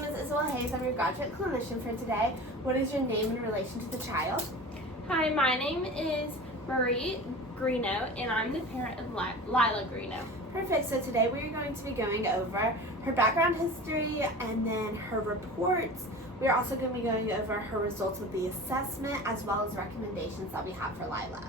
name is Isobel Hayes. I'm your graduate clinician for today. What is your name in relation to the child? Hi, my name is Marie Greeno, and I'm the parent of Lila Greeno. Perfect. So today we are going to be going over her background history and then her reports. We are also going to be going over her results of the assessment as well as recommendations that we have for Lila.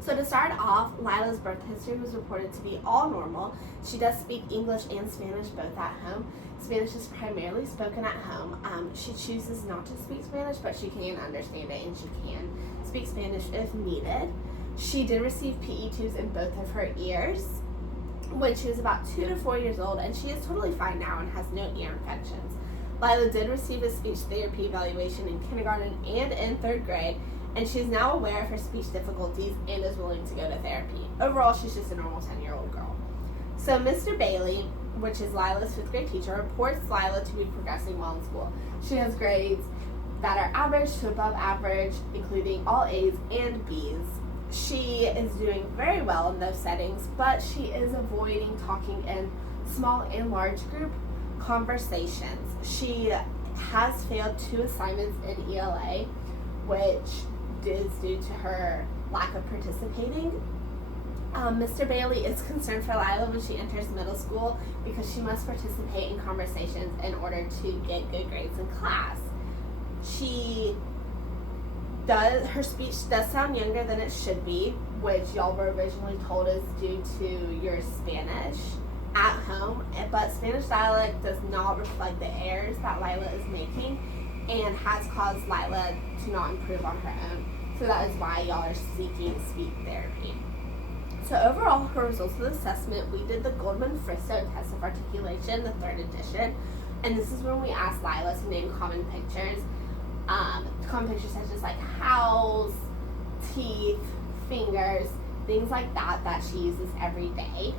So to start off, Lila's birth history was reported to be all normal. She does speak English and Spanish both at home. Spanish is primarily spoken at home. She chooses not to speak Spanish, but she can understand it and she can speak Spanish if needed. She did receive PE tubes in both of her ears when she was about 2 to 4 years old, and she is totally fine now and has no ear infections. Lila did receive a speech therapy evaluation in kindergarten and in 3rd grade, and she's now aware of her speech difficulties and is willing to go to therapy. Overall, she's just a normal 10-year-old girl. So Mr. Bailey, which is Lila's 5th grade teacher, reports Lila to be progressing well in school. She has grades that are average to above average, including all A's and B's. She is doing very well in those settings, but she is avoiding talking in small and large group conversations. She has failed 2 assignments in ELA, which is due to her lack of participating. Mr. Bailey is concerned for Lila when she enters middle school because she must participate in conversations in order to get good grades in class. Her speech does sound younger than it should be, which y'all were originally told is due to your Spanish at home, but Spanish dialect does not reflect the errors that Lila is making and has caused Lila to not improve on her own. So that is why y'all are seeking speech therapy. So overall, her results of the assessment, we did the Goldman-Friso test of articulation, the 3rd edition, and this is when we asked Lila to name common pictures. Common pictures such as like house, teeth, fingers, things like that she uses every day.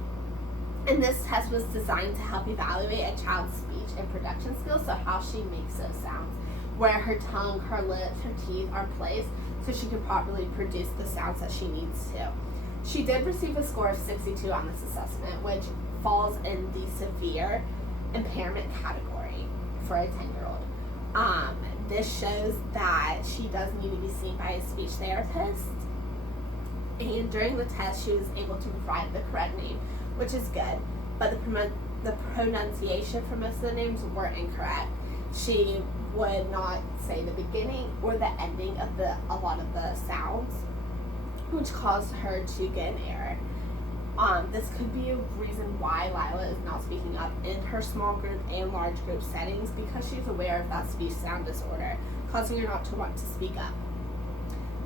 And this test was designed to help evaluate a child's speech and production skills, so how she makes those sounds, where her tongue, her lips, her teeth are placed so she can properly produce the sounds that she needs to. She did receive a score of 62 on this assessment, which falls in the severe impairment category for a 10-year-old. This shows that she does need to be seen by a speech therapist, and during the test she was able to provide the correct name, which is good, but the pronunciation for most of the names were incorrect. She would not say the beginning or the ending of a lot of the sounds, which caused her to get an error. This could be a reason why Lila is not speaking up in her small group and large group settings, because she's aware of that speech sound disorder, causing her not to want to speak up.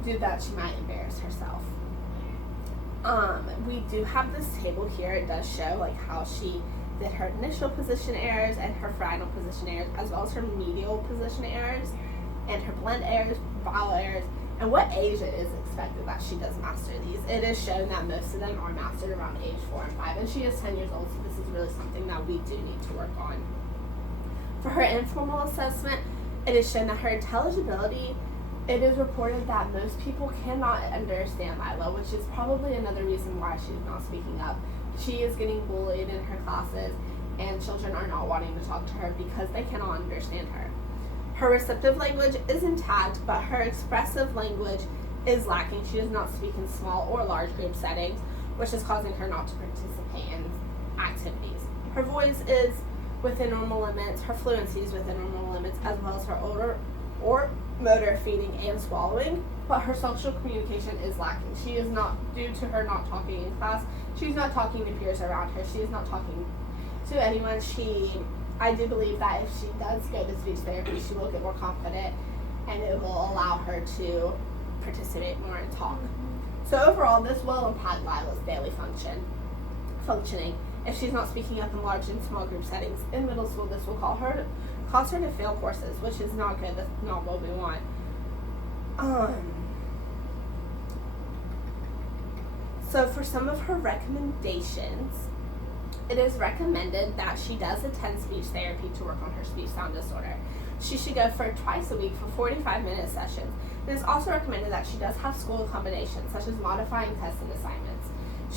Due to that, she might embarrass herself. We do have this table here. It does show like how she did her initial position errors and her final position errors, as well as her medial position errors and her blend errors, vowel errors, and what age it is expected that she does master these. It is shown that most of them are mastered around age 4 and 5, and she is 10 years old, so this is really something that we do need to work on. For her informal assessment, it is shown that her intelligibility, it is reported that most people cannot understand Lila, which is probably another reason why she's not speaking up. She is getting bullied in her classes, and children are not wanting to talk to her because they cannot understand her. Her receptive language is intact, but her expressive language is lacking. She does not speak in small or large group settings, which is causing her not to participate in activities. Her voice is within normal limits, her fluency is within normal limits, as well as her odor or motor feeding and swallowing, but her social communication is lacking. She is not, due to her not talking in class, she's not talking to peers around her, she is not talking to anyone. I do believe that if she does go to speech therapy, she will get more confident and it will allow her to participate more and talk. So overall, this will impact Lila's daily functioning. If she's not speaking up in large and small group settings in middle school, this will cause her to fail courses, which is not good. That's not what we want. So for some of her recommendations, it is recommended that she does attend speech therapy to work on her speech sound disorder. She should go for twice a week for 45-minute sessions. It is also recommended that she does have school accommodations, such as modifying tests and assignments.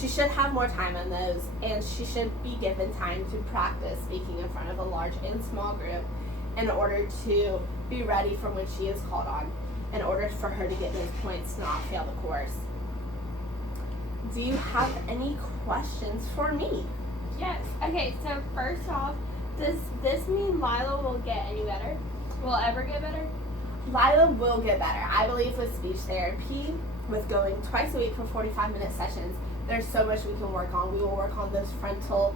She should have more time on those, and she should be given time to practice speaking in front of a large and small group in order to be ready for when she is called on, in order for her to get those points to not fail the course. Do you have any questions for me? Yes. Okay, so first off, does this mean Lila will get any better? Will ever get better? Lila will get better. I believe with speech therapy, with going twice a week for 45-minute sessions, there's so much we can work on. We will work on those frontal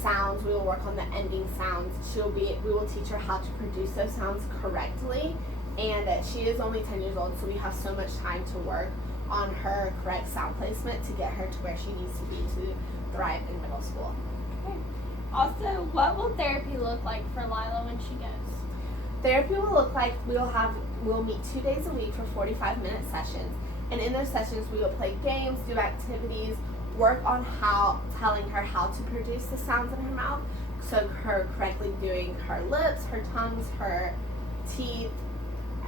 sounds. We will work on the ending sounds. We will teach her how to produce those sounds correctly. And she is only 10 years old, so we have so much time to work on her correct sound placement to get her to where she needs to be to thrive in middle school. Okay. Also, what will therapy look like for Lila when she goes? Therapy will look like we'll meet 2 days a week for 45-minute sessions. And in those sessions, we will play games, do activities, work on telling her how to produce the sounds in her mouth. So her correctly doing her lips, her tongues, her teeth,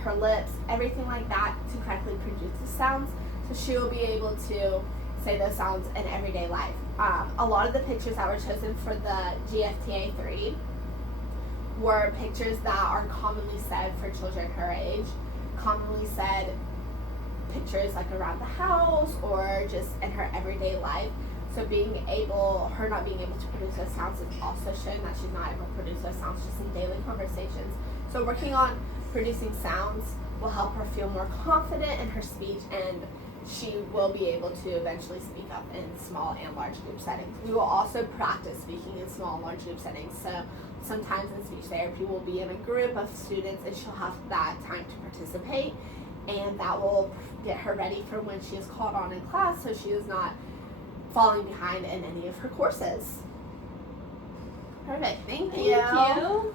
her lips, everything like that to correctly produce the sounds. So she will be able to say those sounds in everyday life. A lot of the pictures that were chosen for the GFTA 3 were pictures that are commonly said for children her age, commonly said pictures like around the house or just in her everyday life. So her not being able to produce those sounds is also showing that she's not able to produce those sounds just in daily conversations. So working on producing sounds will help her feel more confident in her speech, and she will be able to eventually speak up in small and large group settings. We will also practice speaking in small and large group settings. So sometimes in speech therapy we'll be in a group of students and she'll have that time to participate, and that will get her ready for when she is called on in class so she is not falling behind in any of her courses. Perfect. Thank you. Thank you.